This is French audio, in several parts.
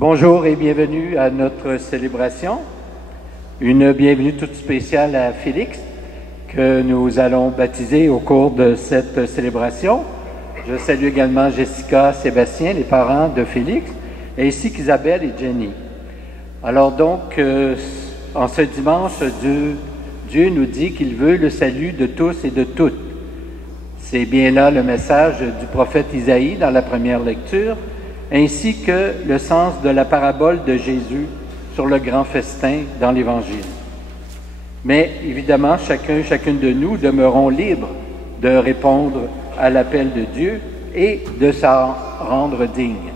Bonjour et bienvenue à notre célébration. Une bienvenue toute spéciale à Félix, que nous allons baptiser au cours de cette célébration. Je salue également Jessica, Sébastien, les parents de Félix, ainsi qu'Isabelle et Jenny. Alors donc, en ce dimanche, Dieu nous dit qu'il veut le salut de tous et de toutes. C'est bien là le message du prophète Isaïe dans la première lecture, ainsi que le sens de la parabole de Jésus sur le grand festin dans l'Évangile. Mais évidemment, chacune de nous demeurons libres de répondre à l'appel de Dieu et de s'en rendre digne.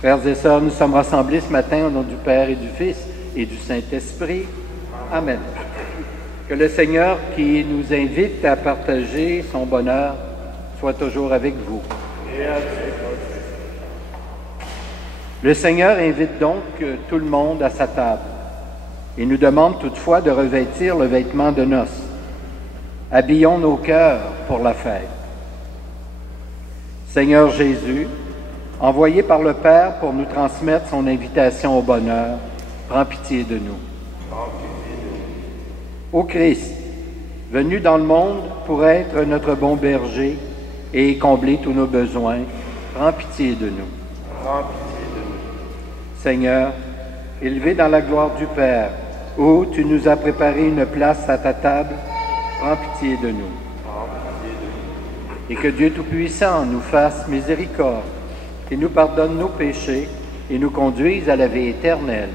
Frères et sœurs, nous sommes rassemblés ce matin au nom du Père et du Fils et du Saint-Esprit. Amen. Que le Seigneur qui nous invite à partager son bonheur soit toujours avec vous. Le Seigneur invite donc tout le monde à sa table et nous demande toutefois de revêtir le vêtement de noces. Habillons nos cœurs pour la fête. Seigneur Jésus, envoyé par le Père pour nous transmettre son invitation au bonheur, prends pitié de nous. Ô Christ, venu dans le monde pour être notre bon berger et combler tous nos besoins, prends pitié de nous. Seigneur, élevé dans la gloire du Père, où tu nous as préparé une place à ta table, prends pitié de nous. Et que Dieu Tout-Puissant nous fasse miséricorde, et nous pardonne nos péchés, et nous conduise à la vie éternelle.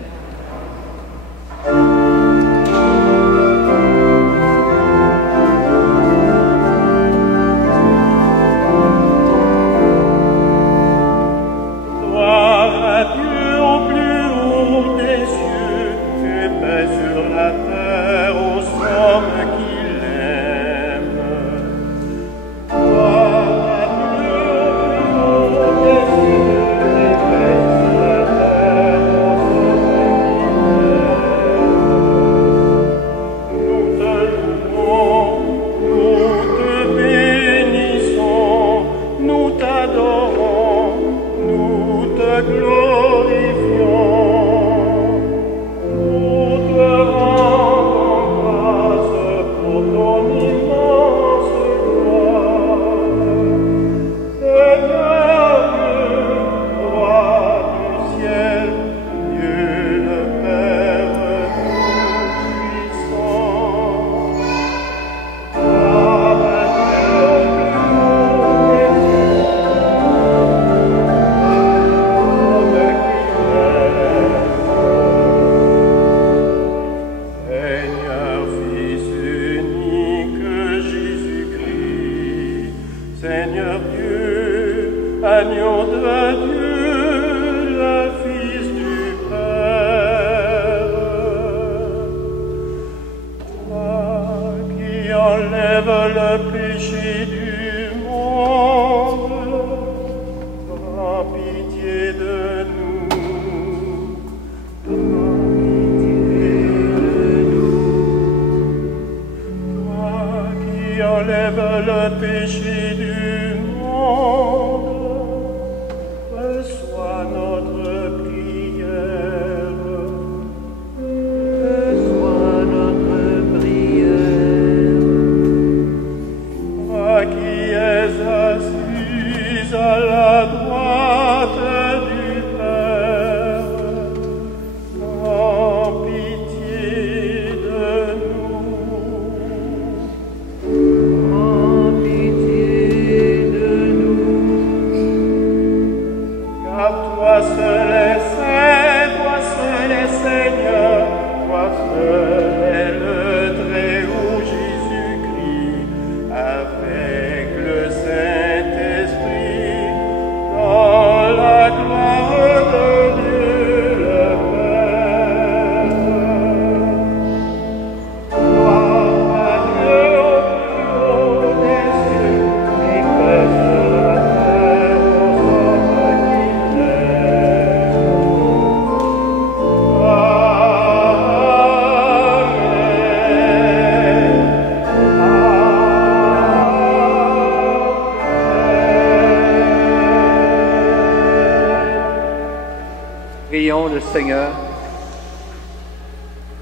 prions le Seigneur.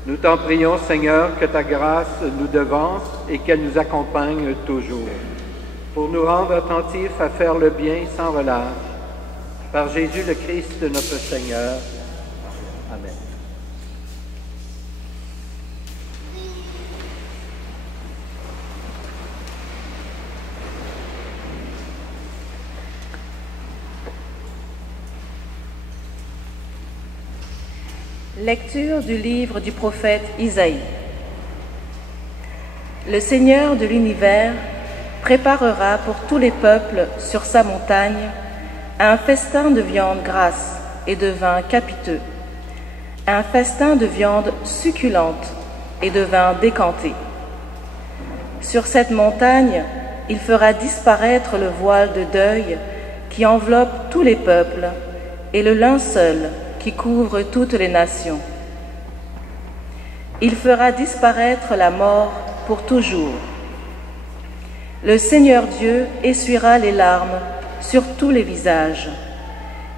Nous t'en prions, Seigneur, que ta grâce nous devance et qu'elle nous accompagne toujours, pour nous rendre attentifs à faire le bien sans relâche. Par Jésus le Christ, notre Seigneur. Amen. Lecture du livre du prophète Isaïe. Le Seigneur de l'univers préparera pour tous les peuples sur sa montagne un festin de viande grasse et de vin capiteux, un festin de viande succulente et de vin décanté. Sur cette montagne, il fera disparaître le voile de deuil qui enveloppe tous les peuples et le linceul qui couvre toutes les nations. Il fera disparaître la mort pour toujours. Le Seigneur Dieu essuiera les larmes sur tous les visages,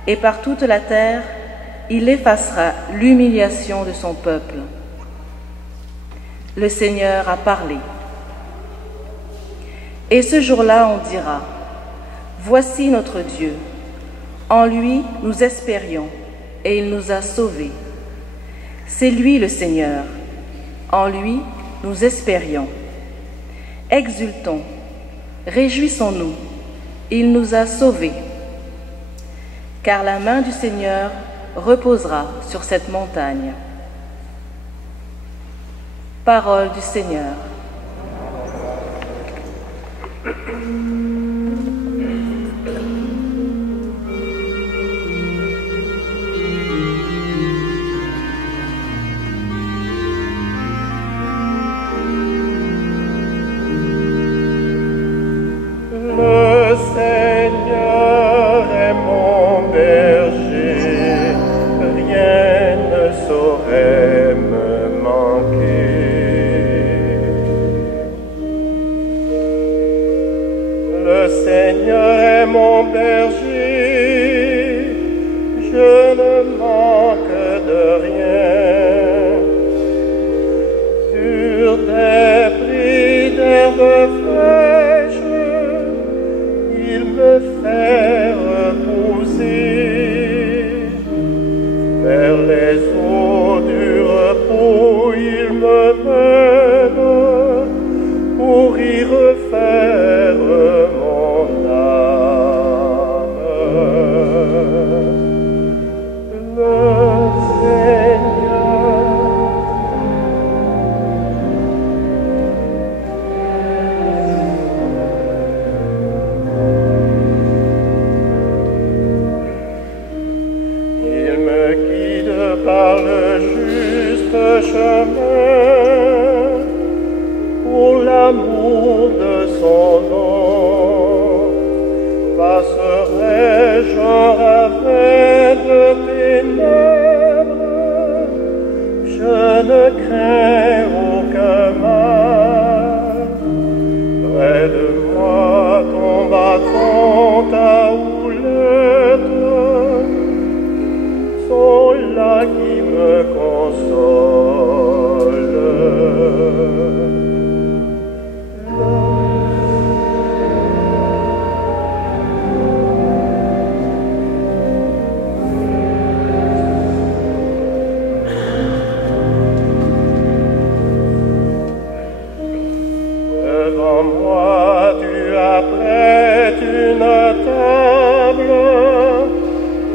et par toute la terre, il effacera l'humiliation de son peuple. Le Seigneur a parlé. Et ce jour-là, on dira, « Voici notre Dieu. En lui, nous espérions. Et il nous a sauvés. C'est lui le Seigneur. En lui, nous espérions. Exultons, réjouissons-nous. Il nous a sauvés. Car la main du Seigneur reposera sur cette montagne. Parole du Seigneur.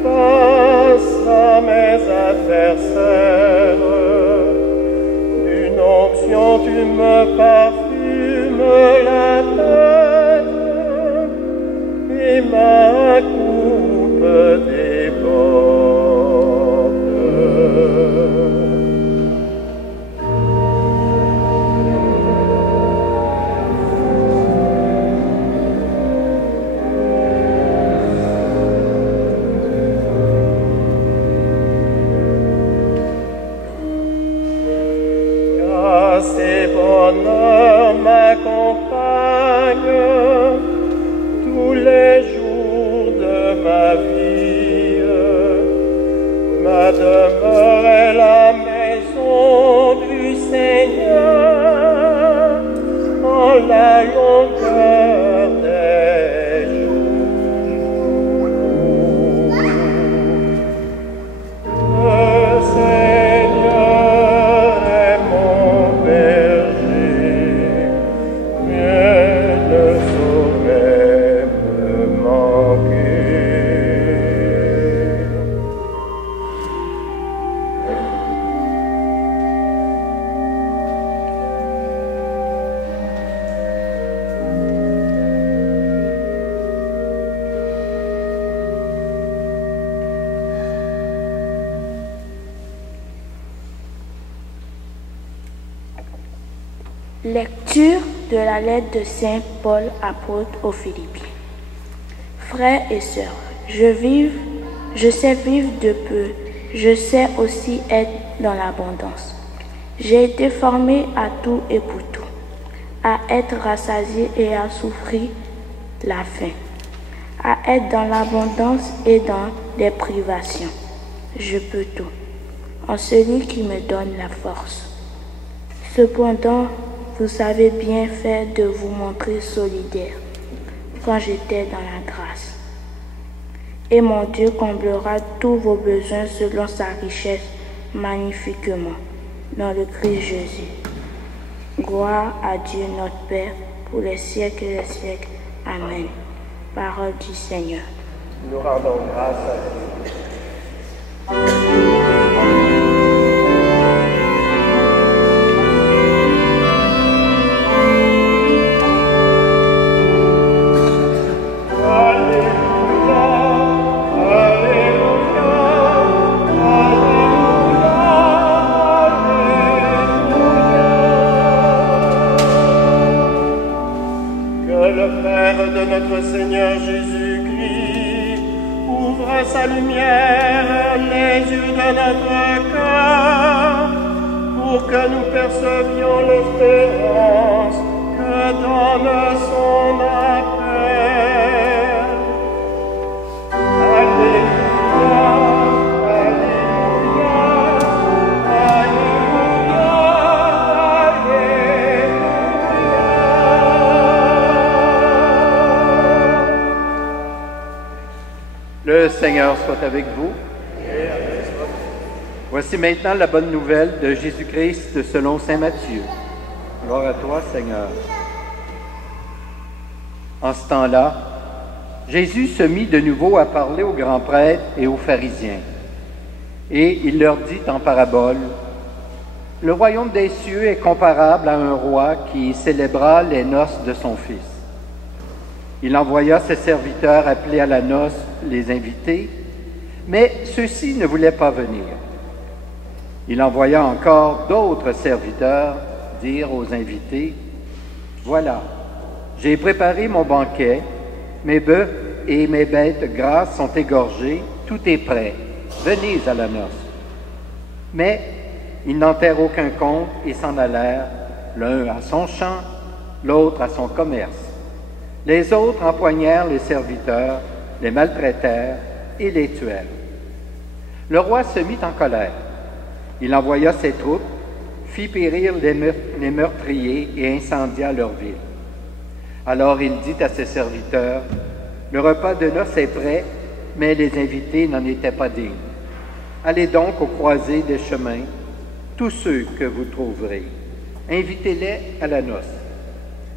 Face à mes adversaires, Lecture de la lettre de Saint Paul apôtre aux Philippiens. Frères et sœurs, je sais vivre de peu, je sais aussi être dans l'abondance. J'ai été formé à tout et pour tout, à être rassasié et à souffrir la faim, à être dans l'abondance et dans les privations. Je peux tout, en celui qui me donne la force. Cependant, vous savez bien faire de vous montrer solidaire quand j'étais dans la grâce. Et mon Dieu comblera tous vos besoins selon sa richesse magnifiquement dans le Christ Jésus. Gloire à Dieu notre Père pour les siècles et les siècles. Amen. Parole du Seigneur. Nous rendons grâce à Dieu. Notre Seigneur Jésus-Christ, ouvre sa lumière, les yeux de notre cœur, pour que nous percevions l'espérance que donne son appel. Alléluia, Alléluia, Alléluia, Alléluia. Le Seigneur soit avec vous. Voici maintenant la bonne nouvelle de Jésus-Christ selon saint Matthieu. Gloire à toi, Seigneur. En ce temps-là, Jésus se mit de nouveau à parler aux grands prêtres et aux pharisiens. Et il leur dit en parabole, « Le royaume des cieux est comparable à un roi qui célébra les noces de son fils. Il envoya ses serviteurs appeler à la noce les invités, mais ceux-ci ne voulaient pas venir. Il envoya encore d'autres serviteurs dire aux invités, « Voilà, j'ai préparé mon banquet, mes bœufs et mes bêtes grasses sont égorgés, tout est prêt, venez à la noce. » Mais ils n'en tinrent aucun compte et s'en allèrent, l'un à son champ, l'autre à son commerce. Les autres empoignèrent les serviteurs, les maltraitèrent et les tuèrent. Le roi se mit en colère. Il envoya ses troupes, fit périr les meurtriers et incendia leur ville. Alors il dit à ses serviteurs, « Le repas de noces est prêt, mais les invités n'en étaient pas dignes. Allez donc aux croisées des chemins, tous ceux que vous trouverez, invitez-les à la noce. »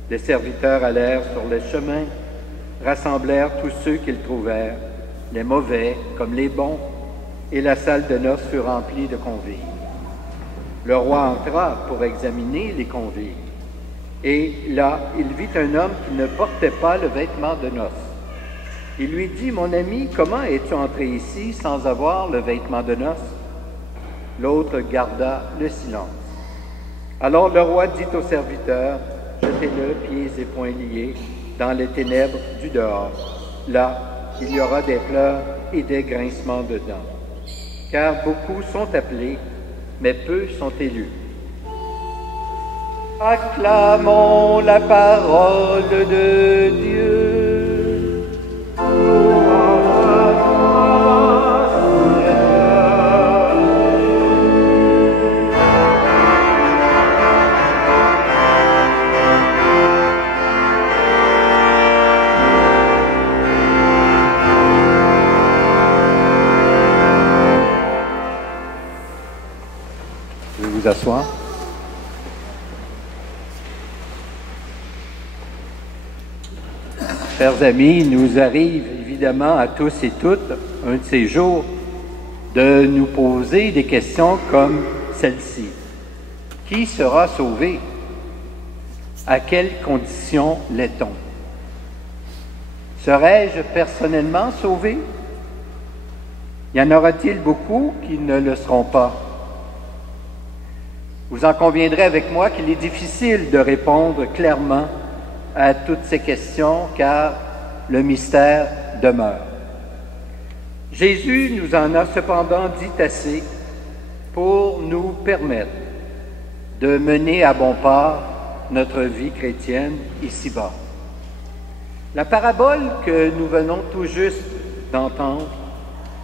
Les serviteurs allèrent sur les chemins, rassemblèrent tous ceux qu'ils trouvèrent, les mauvais comme les bons, et la salle de noces fut remplie de convives. Le roi entra pour examiner les convives, et là, il vit un homme qui ne portait pas le vêtement de noces. Il lui dit, « Mon ami, comment es-tu entré ici sans avoir le vêtement de noces? » L'autre garda le silence. Alors le roi dit aux serviteurs, « Jetez-le pieds et poings liés dans les ténèbres du dehors. Là, il y aura des pleurs et des grincements de dents. Car beaucoup sont appelés, mais peu sont élus. » Acclamons la parole de Dieu. Vous asseoir. Chers amis, il nous arrive évidemment à tous et toutes, un de ces jours, de nous poser des questions comme celle-ci. Qui sera sauvé? À quelles conditions l'est-on? Serais-je personnellement sauvé? Y en aura-t-il beaucoup qui ne le seront pas? Vous en conviendrez avec moi qu'il est difficile de répondre clairement à toutes ces questions car le mystère demeure. Jésus nous en a cependant dit assez pour nous permettre de mener à bon port notre vie chrétienne ici-bas. La parabole que nous venons tout juste d'entendre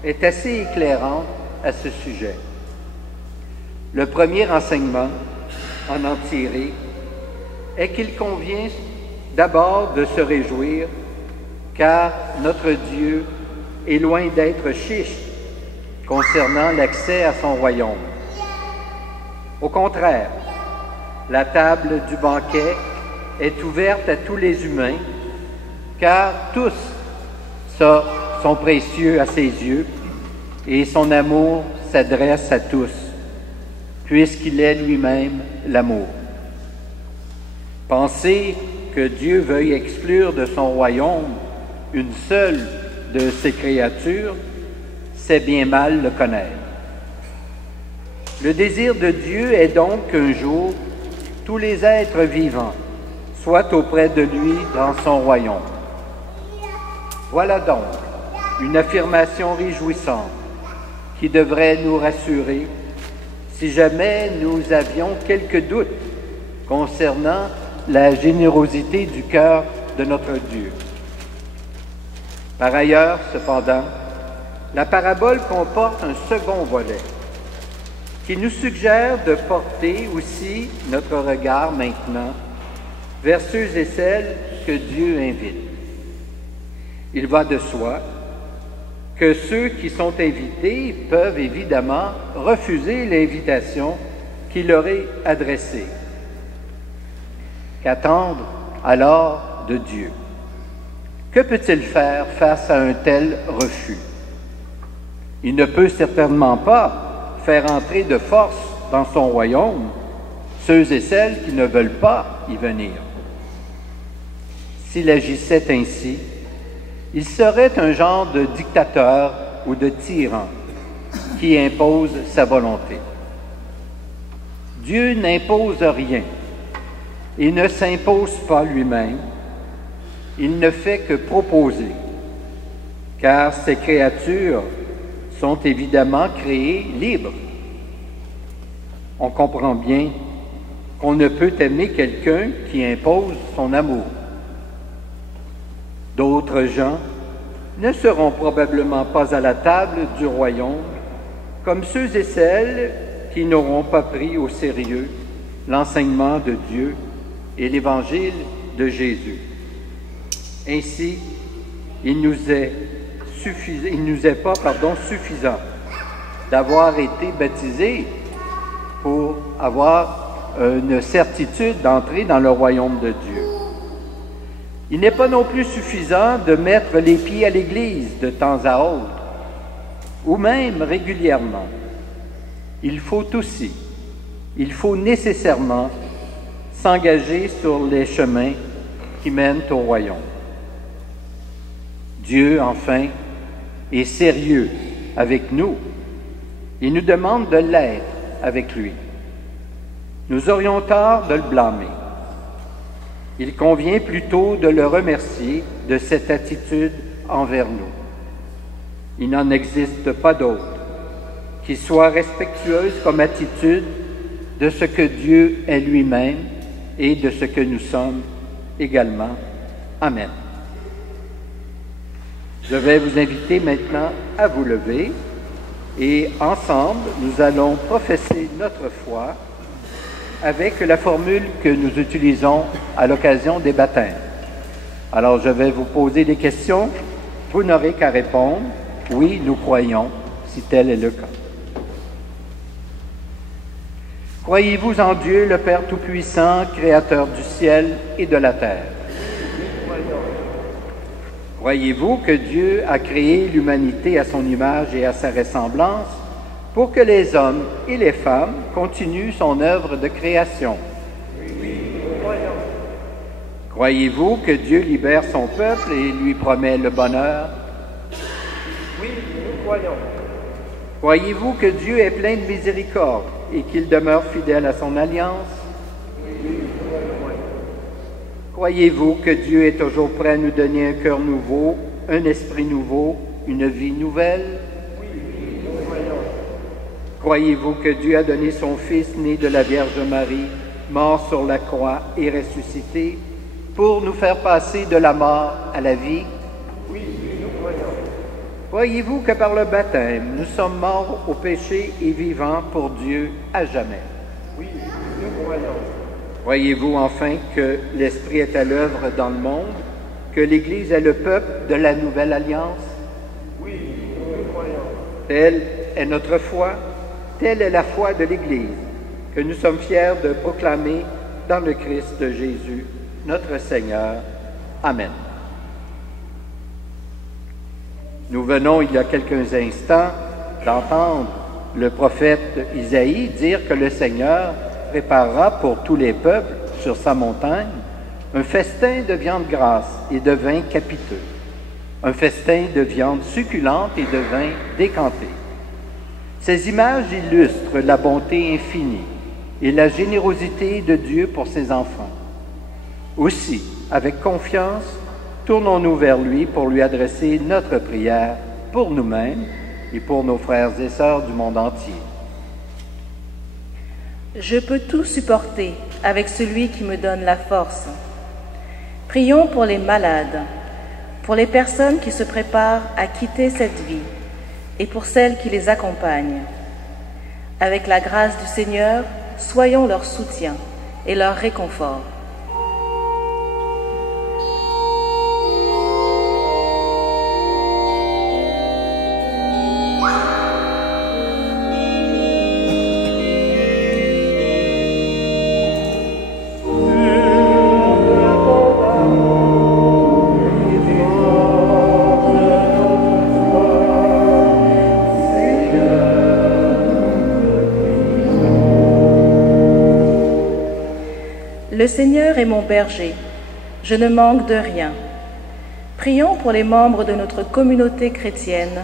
est assez éclairante à ce sujet. Le premier enseignement à en tirer est qu'il convient d'abord de se réjouir car notre Dieu est loin d'être chiche concernant l'accès à son royaume. Au contraire, la table du banquet est ouverte à tous les humains, car tous sont précieux à ses yeux et son amour s'adresse à tous, puisqu'il est lui-même l'amour. Penser que Dieu veuille exclure de son royaume une seule de ses créatures, c'est bien mal le connaître. Le désir de Dieu est donc qu'un jour, tous les êtres vivants soient auprès de lui dans son royaume. Voilà donc une affirmation réjouissante qui devrait nous rassurer si jamais nous avions quelques doutes concernant la générosité du cœur de notre Dieu. Par ailleurs, cependant, la parabole comporte un second volet qui nous suggère de porter aussi notre regard maintenant vers ceux et celles que Dieu invite. Il va de soi que ceux qui sont invités peuvent évidemment refuser l'invitation qui leur est adressée. Qu'attendre alors de Dieu? Que peut-il faire face à un tel refus? Il ne peut certainement pas faire entrer de force dans son royaume ceux et celles qui ne veulent pas y venir. S'il agissait ainsi, il serait un genre de dictateur ou de tyran qui impose sa volonté. Dieu n'impose rien. Il ne s'impose pas lui-même. Il ne fait que proposer, car ces créatures sont évidemment créées libres. On comprend bien qu'on ne peut aimer quelqu'un qui impose son amour. D'autres gens ne seront probablement pas à la table du royaume, comme ceux et celles qui n'auront pas pris au sérieux l'enseignement de Dieu et l'évangile de Jésus. Ainsi, il nous est pas suffisant d'avoir été baptisés pour avoir une certitude d'entrer dans le royaume de Dieu. Il n'est pas non plus suffisant de mettre les pieds à l'Église de temps à autre, ou même régulièrement. Il faut nécessairement s'engager sur les chemins qui mènent au royaume. Dieu, enfin, est sérieux avec nous. Il nous demande de l'être avec lui. Nous aurions tort de le blâmer. Il convient plutôt de le remercier de cette attitude envers nous. Il n'en existe pas d'autre qui soit respectueuse comme attitude de ce que Dieu est lui-même et de ce que nous sommes également. Amen. Je vais vous inviter maintenant à vous lever et ensemble, nous allons professer notre foi avec la formule que nous utilisons à l'occasion des baptêmes. Alors, je vais vous poser des questions. Vous n'aurez qu'à répondre « Oui, nous croyons », si tel est le cas. Croyez-vous en Dieu, le Père Tout-Puissant, Créateur du ciel et de la terre? Croyez-vous que Dieu a créé l'humanité à son image et à sa ressemblance pour que les hommes et les femmes continuent son œuvre de création? Oui, nous croyons. Croyez-vous que Dieu libère son peuple et lui promet le bonheur? Oui, nous croyons. Croyez-vous que Dieu est plein de miséricorde et qu'il demeure fidèle à son alliance? Croyez-vous que Dieu est toujours prêt à nous donner un cœur nouveau, un esprit nouveau, une vie nouvelle? Croyez-vous que Dieu a donné son Fils né de la Vierge Marie, mort sur la croix et ressuscité, pour nous faire passer de la mort à la vie? Oui, nous croyons. Croyez-vous que par le baptême, nous sommes morts au péché et vivants pour Dieu à jamais? Oui, nous croyons. Croyez-vous enfin que l'Esprit est à l'œuvre dans le monde, que l'Église est le peuple de la nouvelle alliance? Oui, nous croyons. Telle est notre foi, telle est la foi de l'Église, que nous sommes fiers de proclamer dans le Christ Jésus, notre Seigneur. Amen. Nous venons, il y a quelques instants, d'entendre le prophète Isaïe dire que le Seigneur préparera pour tous les peuples sur sa montagne un festin de viande grasse et de vin capiteux, un festin de viande succulente et de vin décanté. Ces images illustrent la bonté infinie et la générosité de Dieu pour ses enfants. Aussi, avec confiance, tournons-nous vers lui pour lui adresser notre prière pour nous-mêmes et pour nos frères et sœurs du monde entier. Je peux tout supporter avec celui qui me donne la force. Prions pour les malades, pour les personnes qui se préparent à quitter cette vie et pour celles qui les accompagnent. Avec la grâce du Seigneur, soyons leur soutien et leur réconfort. Le Seigneur est mon berger, je ne manque de rien. Prions pour les membres de notre communauté chrétienne,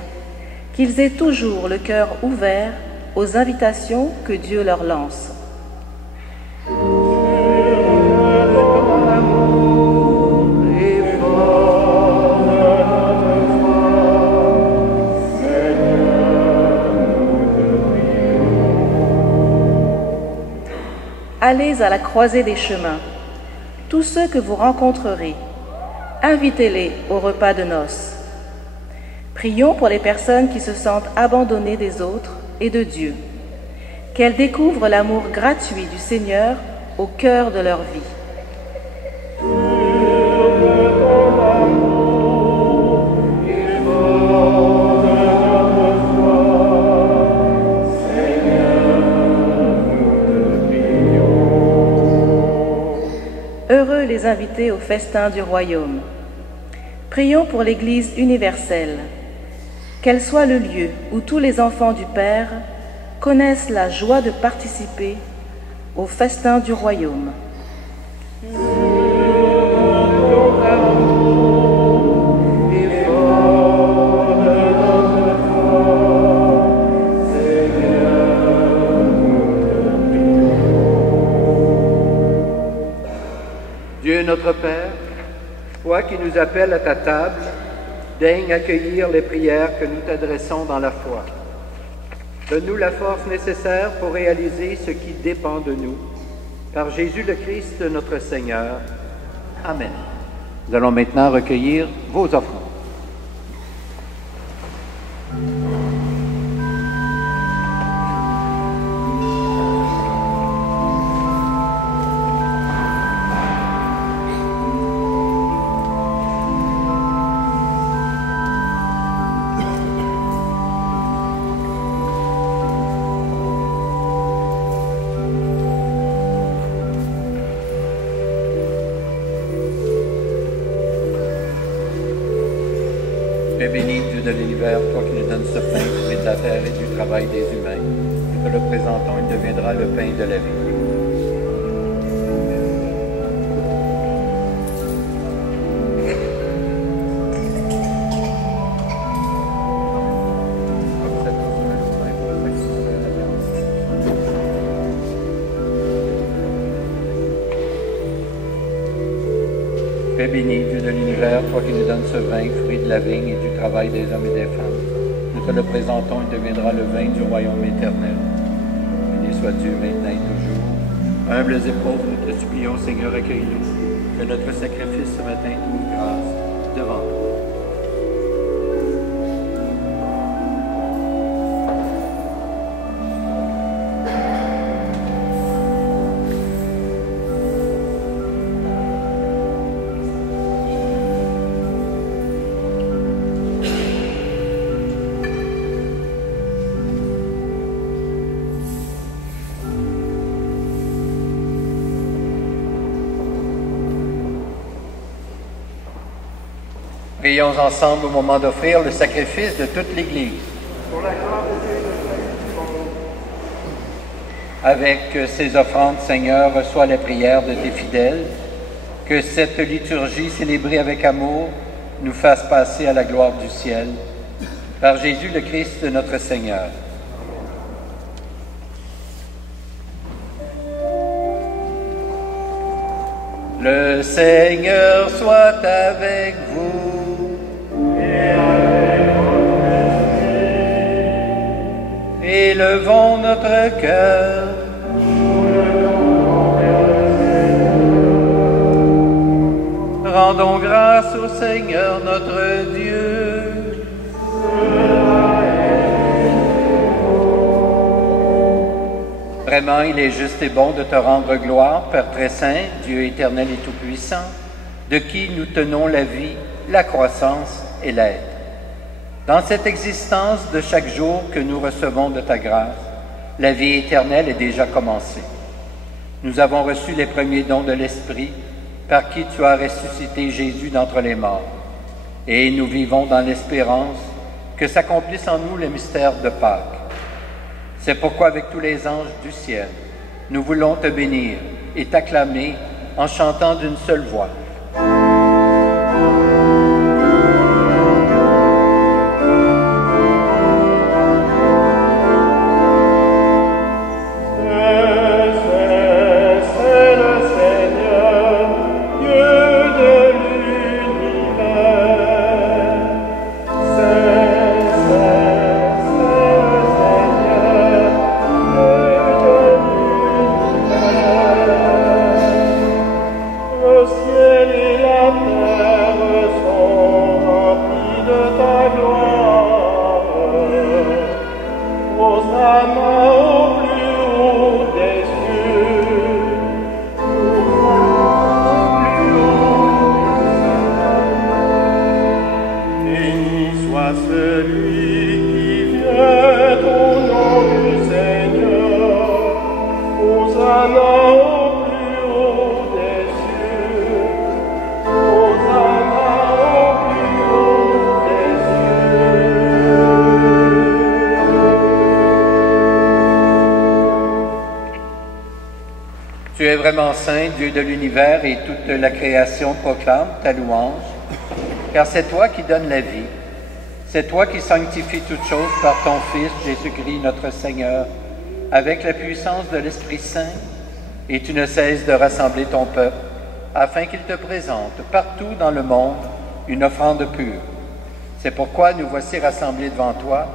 qu'ils aient toujours le cœur ouvert aux invitations que Dieu leur lance. Allez à la croisée des chemins. Tous ceux que vous rencontrerez, invitez-les au repas de noces. Prions pour les personnes qui se sentent abandonnées des autres et de Dieu, qu'elles découvrent l'amour gratuit du Seigneur au cœur de leur vie. Heureux les invités au festin du royaume. Prions pour l'Église universelle, qu'elle soit le lieu où tous les enfants du Père connaissent la joie de participer au festin du royaume. Dieu notre Père, toi qui nous appelles à ta table, daigne accueillir les prières que nous t'adressons dans la foi. Donne-nous la force nécessaire pour réaliser ce qui dépend de nous. Par Jésus le Christ, notre Seigneur. Amen. Nous allons maintenant recueillir vos offrandes. Père béni, Dieu de l'univers, toi qui nous donnes ce pain, fruit de la terre et du travail des humains, nous te le présentons, il deviendra le pain de la vie. béni, Dieu de l'univers, toi qui nous donnes ce vin, fruit de la vigne et du travail des hommes et des femmes. Nous te le présentons, il deviendra le vin du royaume éternel. Béni soit Dieu maintenant et toujours. Humbles et pauvres, nous te supplions, Seigneur, accueille-nous. Que notre sacrifice ce matin trouve grâce devant toi. Prions ensemble au moment d'offrir le sacrifice de toute l'Église. Pour la gloire de Dieu et de Christ. Avec ces offrandes, Seigneur, reçois les prières de tes fidèles. Que cette liturgie célébrée avec amour nous fasse passer à la gloire du ciel. Par Jésus le Christ, notre Seigneur. Le Seigneur soit avec vous. Élevons notre cœur. Rendons grâce au Seigneur notre Dieu. Vraiment, il est juste et bon de te rendre gloire, Père très saint, Dieu éternel et tout-puissant, de qui nous tenons la vie, la croissance et l'aide. Dans cette existence de chaque jour que nous recevons de ta grâce, la vie éternelle est déjà commencée. Nous avons reçu les premiers dons de l'Esprit par qui tu as ressuscité Jésus d'entre les morts. Et nous vivons dans l'espérance que s'accomplisse en nous le mystère de Pâques. C'est pourquoi avec tous les anges du ciel, nous voulons te bénir et t'acclamer en chantant d'une seule voix. Tu es vraiment saint, Dieu de l'univers, et toute la création proclame ta louange, car c'est toi qui donnes la vie. C'est toi qui sanctifies toutes choses par ton Fils, Jésus-Christ, notre Seigneur, avec la puissance de l'Esprit Saint, et tu ne cesses de rassembler ton peuple, afin qu'il te présente partout dans le monde une offrande pure. C'est pourquoi nous voici rassemblés devant toi,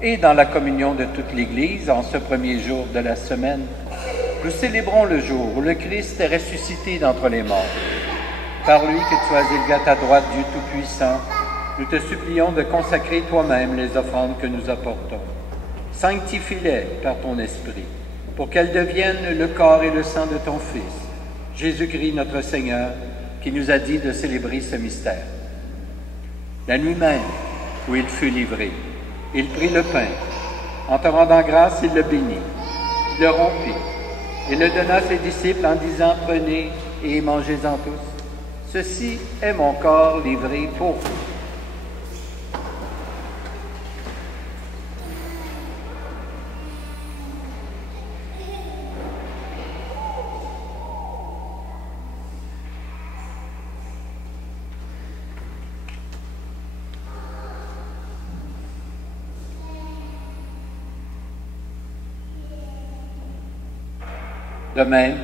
et dans la communion de toute l'Église, en ce premier jour de la semaine, nous célébrons le jour où le Christ est ressuscité d'entre les morts. Par lui que tu as élevé à ta droite, Dieu Tout-Puissant, nous te supplions de consacrer toi-même les offrandes que nous apportons. Sanctifie-les par ton Esprit, pour qu'elles deviennent le corps et le sang de ton Fils, Jésus-Christ notre Seigneur, qui nous a dit de célébrer ce mystère. La nuit même où il fut livré, il prit le pain. En te rendant grâce, il le bénit. Il le rompit. Il le donna à ses disciples en disant, « Prenez et mangez-en tous. Ceci est mon corps livré pour vous. » De même,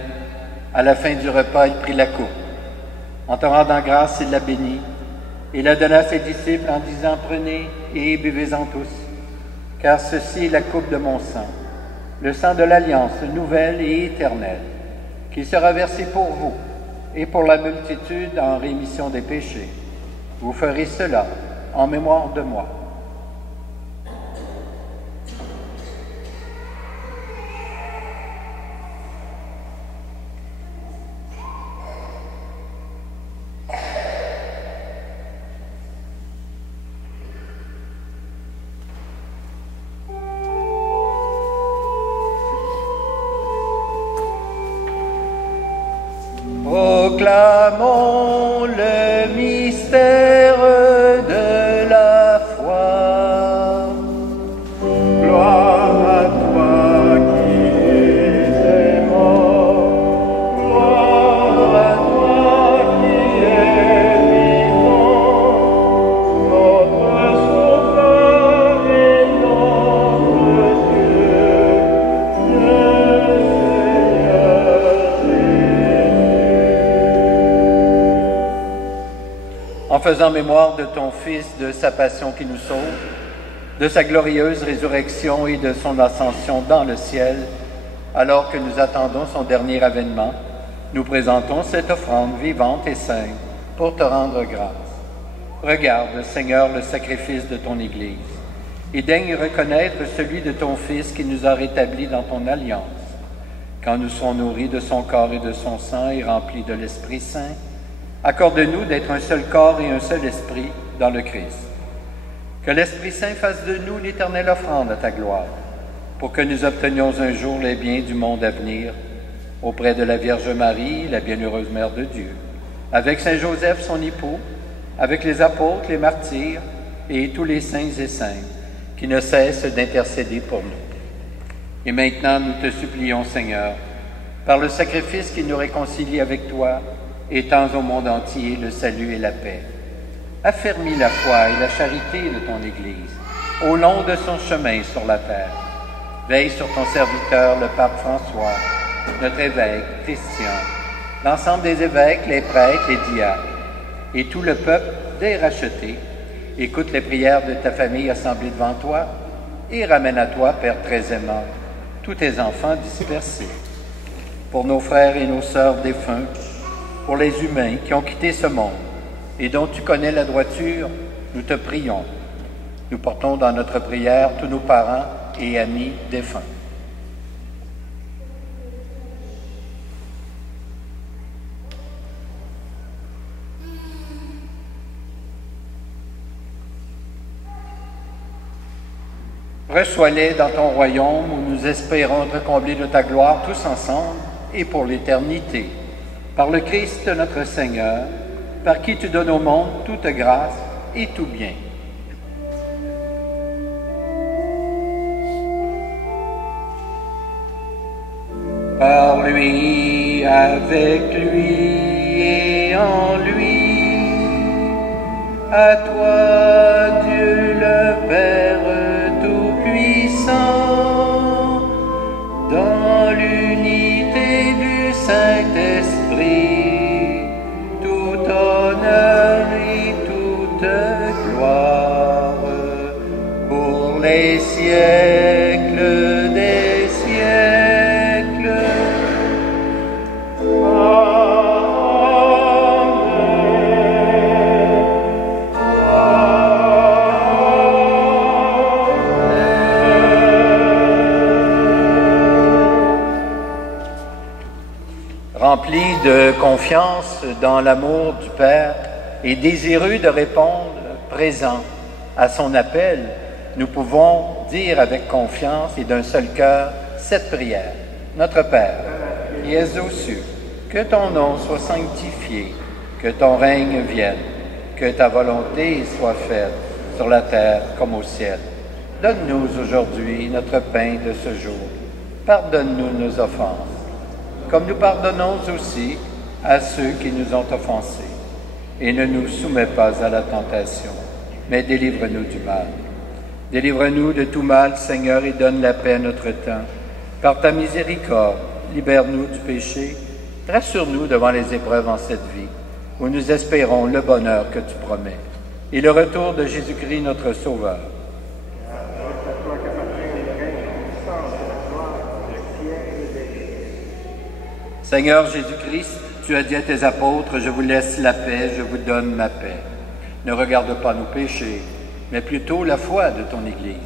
à la fin du repas, il prit la coupe. En te rendant grâce, il la bénit. Il la donna à ses disciples en disant, prenez et buvez-en tous, car ceci est la coupe de mon sang, le sang de l'alliance nouvelle et éternelle, qui sera versé pour vous et pour la multitude en rémission des péchés. Vous ferez cela en mémoire de moi. Proclamons le mystère de la foi. Gloire à toi qui es mort, gloire à toi qui es vivant, notre Sauveur et notre Dieu, le Seigneur Jésus. En faisant mémoire de ton Fils, de sa passion qui nous sauve, de sa glorieuse résurrection et de son ascension dans le ciel, alors que nous attendons son dernier avènement, nous présentons cette offrande vivante et sainte pour te rendre grâce. Regarde, Seigneur, le sacrifice de ton Église, et daigne reconnaître celui de ton Fils qui nous a rétablis dans ton alliance. Quand nous serons nourris de son corps et de son sang et remplis de l'Esprit Saint, accorde-nous d'être un seul corps et un seul esprit dans le Christ. Que l'Esprit Saint fasse de nous l'éternelle offrande à ta gloire, pour que nous obtenions un jour les biens du monde à venir, auprès de la Vierge Marie, la bienheureuse Mère de Dieu, avec Saint Joseph, son époux, avec les apôtres, les martyrs et tous les saints et saintes qui ne cessent d'intercéder pour nous. Et maintenant, nous te supplions, Seigneur, par le sacrifice qui nous réconcilie avec toi, étends au monde entier le salut et la paix. Affermis la foi et la charité de ton Église au long de son chemin sur la terre. Veille sur ton serviteur, le pape François, notre évêque Christian, l'ensemble des évêques, les prêtres, les diacres, et tout le peuple des rachetés. Écoute les prières de ta famille assemblée devant toi et ramène à toi, Père très aimant, tous tes enfants dispersés. Pour nos frères et nos sœurs défunts, pour les humains qui ont quitté ce monde et dont tu connais la droiture, nous te prions. Nous portons dans notre prière tous nos parents et amis défunts. Reçois-les dans ton royaume où nous espérons être comblés de ta gloire tous ensemble et pour l'éternité. Par le Christ notre Seigneur, par qui tu donnes au monde toute grâce et tout bien. Par lui, avec lui et en lui, à toi, Dieu le Père Tout-Puissant, dans l'unité du Saint-Esprit, tout honneur et toute gloire, pour les siècles des siècles. Rempli de confiance dans l'amour du Père et désireux de répondre présent à son appel, nous pouvons dire avec confiance et d'un seul cœur cette prière. Notre Père, qui es aux cieux, que ton nom soit sanctifié, que ton règne vienne, que ta volonté soit faite sur la terre comme au ciel. Donne-nous aujourd'hui notre pain de ce jour. Pardonne-nous nos offenses, comme nous pardonnons aussi à ceux qui nous ont offensés. Et ne nous soumets pas à la tentation, mais délivre-nous du mal. Délivre-nous de tout mal, Seigneur, et donne la paix à notre temps. Par ta miséricorde, libère-nous du péché, rassure-nous devant les épreuves en cette vie, où nous espérons le bonheur que tu promets et le retour de Jésus-Christ notre Sauveur. Seigneur Jésus-Christ, tu as dit à tes apôtres, je vous laisse la paix, je vous donne ma paix. Ne regarde pas nos péchés, mais plutôt la foi de ton Église.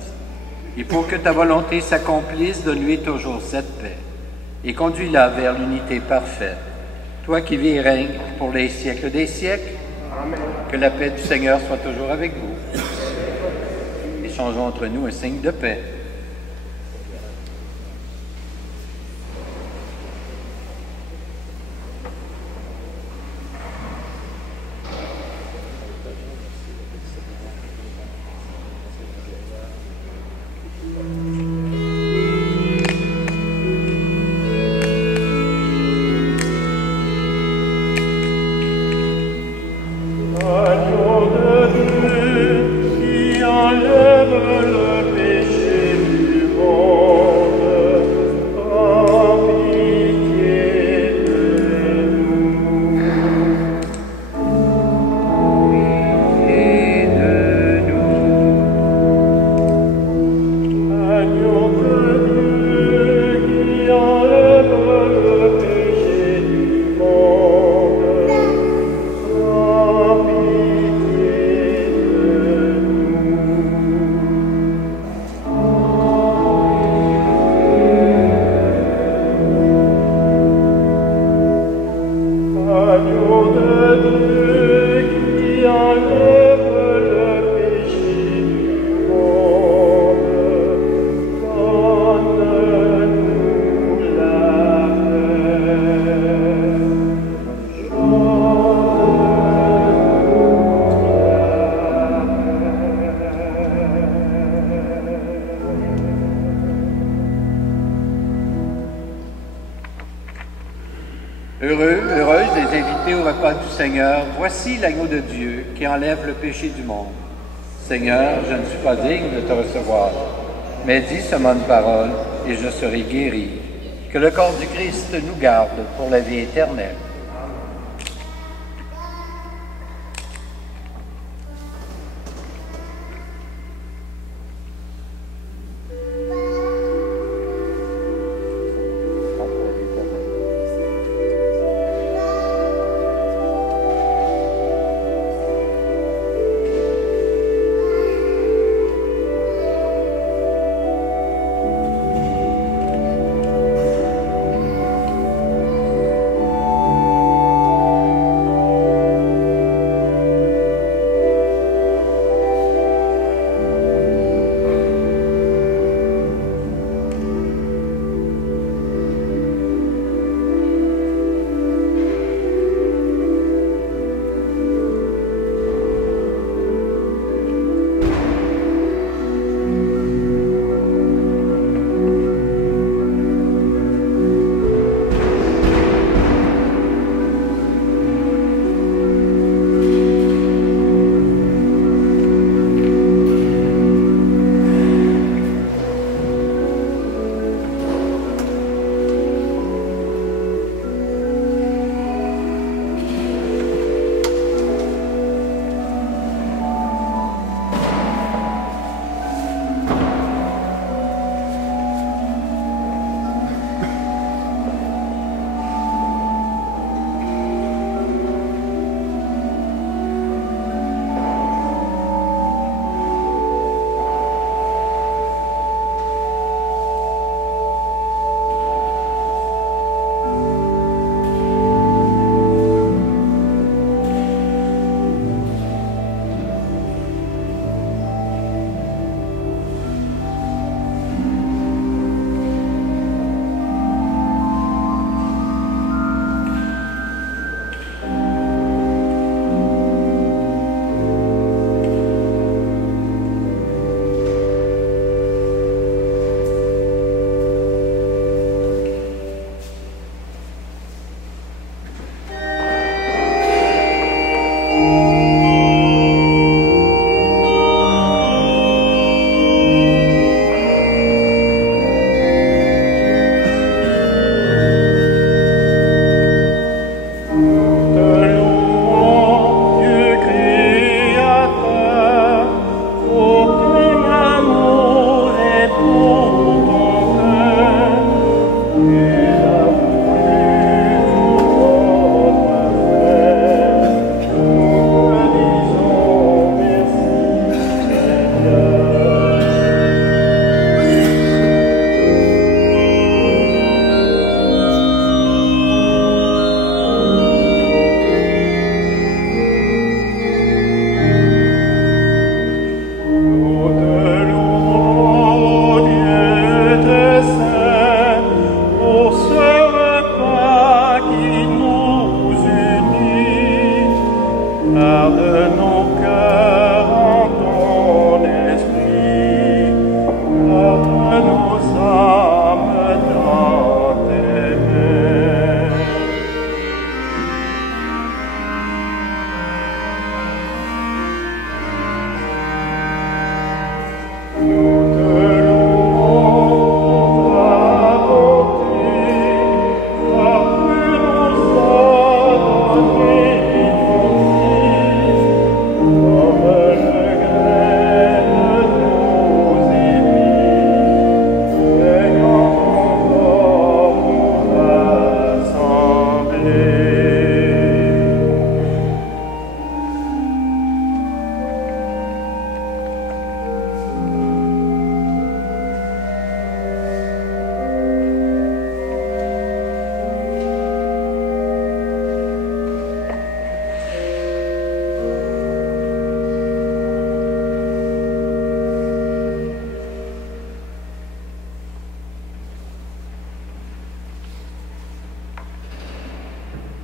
Et pour que ta volonté s'accomplisse, donne-lui toujours cette paix et conduis-la vers l'unité parfaite. Toi qui vis et règnes pour les siècles des siècles, amen. Que la paix du Seigneur soit toujours avec vous. Échangeons entre nous un signe de paix. Heureuse les invités au repas du Seigneur, voici l'agneau de Dieu qui enlève le péché du monde. Seigneur, je ne suis pas digne de te recevoir, mais dis seulement une parole et je serai guéri. Que le corps du Christ nous garde pour la vie éternelle.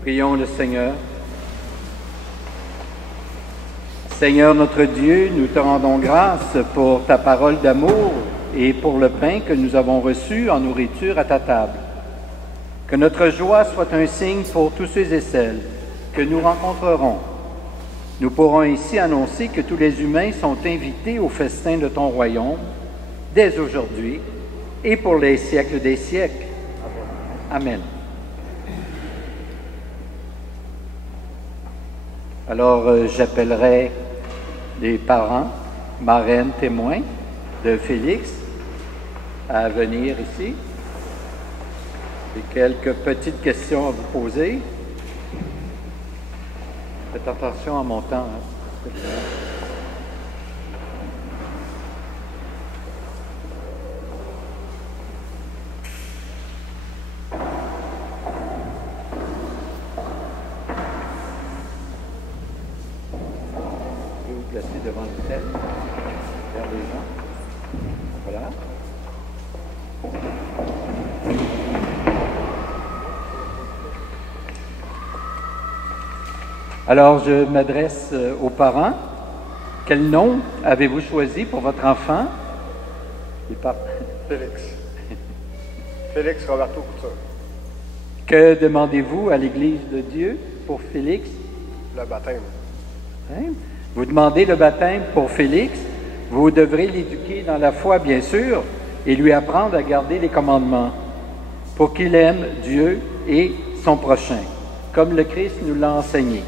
Prions le Seigneur. Seigneur notre Dieu, nous te rendons grâce pour ta parole d'amour et pour le pain que nous avons reçu en nourriture à ta table. Que notre joie soit un signe pour tous ceux et celles que nous rencontrerons. Nous pourrons ainsi annoncer que tous les humains sont invités au festin de ton royaume dès aujourd'hui et pour les siècles des siècles. Amen. Alors, j'appellerai les parents, marraines, témoins de Félix à venir ici. J'ai quelques petites questions à vous poser. Faites attention en montant. Placer devant l'autel, vers les gens. Voilà. Alors, je m'adresse aux parents. Quel nom avez-vous choisi pour votre enfant? Félix. Félix Roberto Couture. Que demandez-vous à l'Église de Dieu pour Félix? Le baptême. Hein? Vous demandez le baptême pour Félix, vous devrez l'éduquer dans la foi, bien sûr, et lui apprendre à garder les commandements pour qu'il aime Dieu et son prochain, comme le Christ nous l'a enseigné.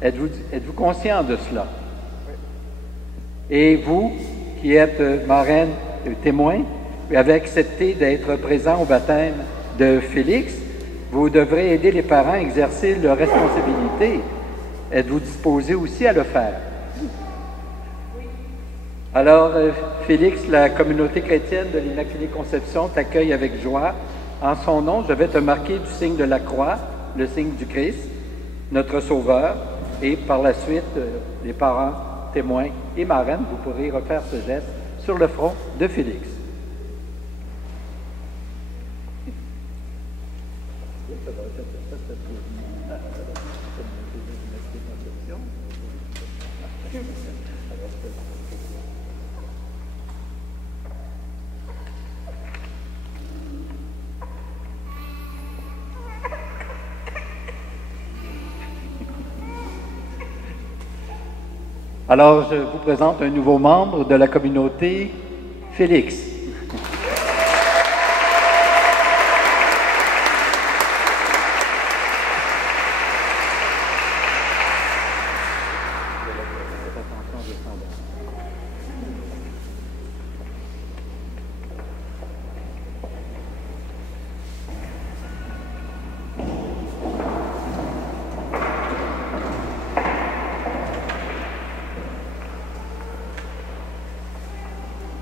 Êtes-vous conscient de cela? Oui. Et vous, qui êtes marraine et témoin, avez accepté d'être présent au baptême de Félix, vous devrez aider les parents à exercer leurs responsabilités. Êtes-vous disposé aussi à le faire? Oui. Alors, Félix, la communauté chrétienne de l'Immaculée Conception t'accueille avec joie. En son nom, je vais te marquer du signe de la croix, le signe du Christ, notre Sauveur, et par la suite, les parents, témoins et marraines, vous pourrez refaire ce geste sur le front de Félix. Alors, je vous présente un nouveau membre de la communauté, Félix.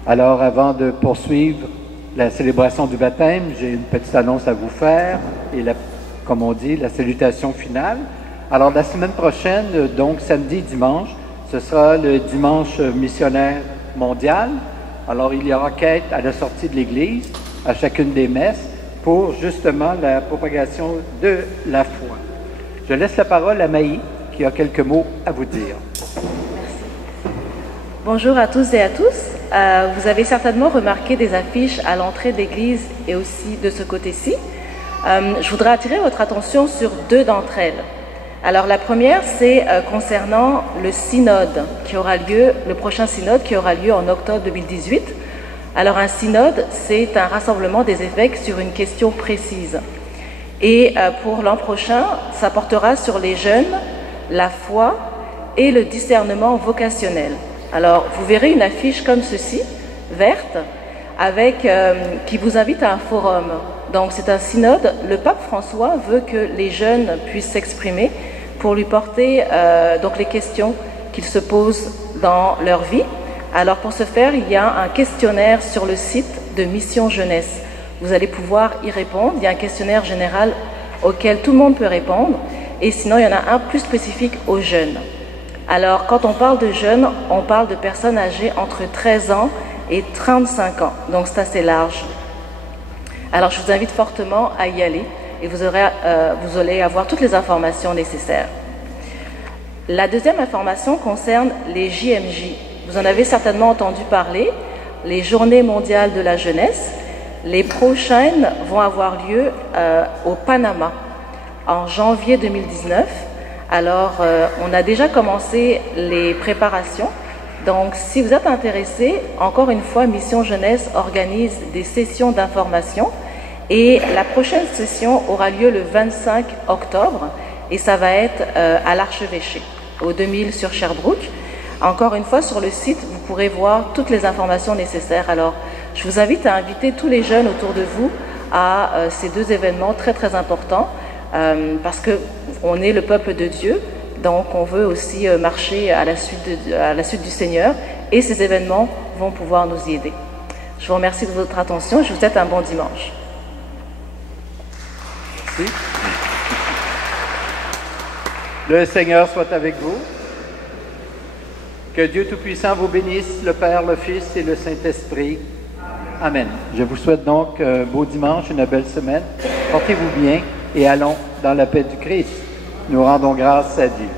Alors, avant de poursuivre la célébration du baptême, j'ai une petite annonce à vous faire et, comme on dit, la salutation finale. Alors, la semaine prochaine, donc samedi, dimanche, ce sera le dimanche missionnaire mondial. Alors, il y aura quête à la sortie de l'Église, à chacune des messes, pour justement la propagation de la foi. Je laisse la parole à Maï, qui a quelques mots à vous dire. Merci. Bonjour à tous et à tous. Vous avez certainement remarqué des affiches à l'entrée d'église et aussi de ce côté-ci. Je voudrais attirer votre attention sur deux d'entre elles. Alors la première, c'est concernant le synode qui aura lieu, le prochain synode qui aura lieu en octobre 2018. Alors un synode, c'est un rassemblement des évêques sur une question précise. Et pour l'an prochain, ça portera sur les jeunes, la foi et le discernement vocationnel. Alors vous verrez une affiche comme ceci, verte, avec, qui vous invite à un forum. Donc c'est un synode. Le pape François veut que les jeunes puissent s'exprimer pour lui porter donc les questions qu'ils se posent dans leur vie. Alors pour ce faire, il y a un questionnaire sur le site de Mission Jeunesse. Vous allez pouvoir y répondre. Il y a un questionnaire général auquel tout le monde peut répondre. Et sinon, il y en a un plus spécifique aux jeunes. Alors quand on parle de jeunes, on parle de personnes âgées entre 13 ans et 35 ans. Donc c'est assez large. Alors je vous invite fortement à y aller et vous allez avoir toutes les informations nécessaires. La deuxième information concerne les JMJ. Vous en avez certainement entendu parler, les Journées mondiales de la jeunesse. Les prochaines vont avoir lieu au Panama en janvier 2019. Alors on a déjà commencé les préparations. Donc, si vous êtes intéressé, encore une fois, Mission Jeunesse organise des sessions d'information et la prochaine session aura lieu le 25 octobre et ça va être à l'Archevêché, au 2000 sur Sherbrooke. Encore une fois, sur le site, vous pourrez voir toutes les informations nécessaires. Alors, je vous invite à inviter tous les jeunes autour de vous à ces deux événements très très importants parce qu'on est le peuple de Dieu. Donc, on veut aussi marcher à la suite du Seigneur et ces événements vont pouvoir nous y aider. Je vous remercie de votre attention et je vous souhaite un bon dimanche. Merci. Le Seigneur soit avec vous. Que Dieu Tout-Puissant vous bénisse, le Père, le Fils et le Saint-Esprit. Amen. Je vous souhaite donc un beau dimanche, une belle semaine. Portez-vous bien et allons dans la paix du Christ. Nous rendons grâce à Dieu.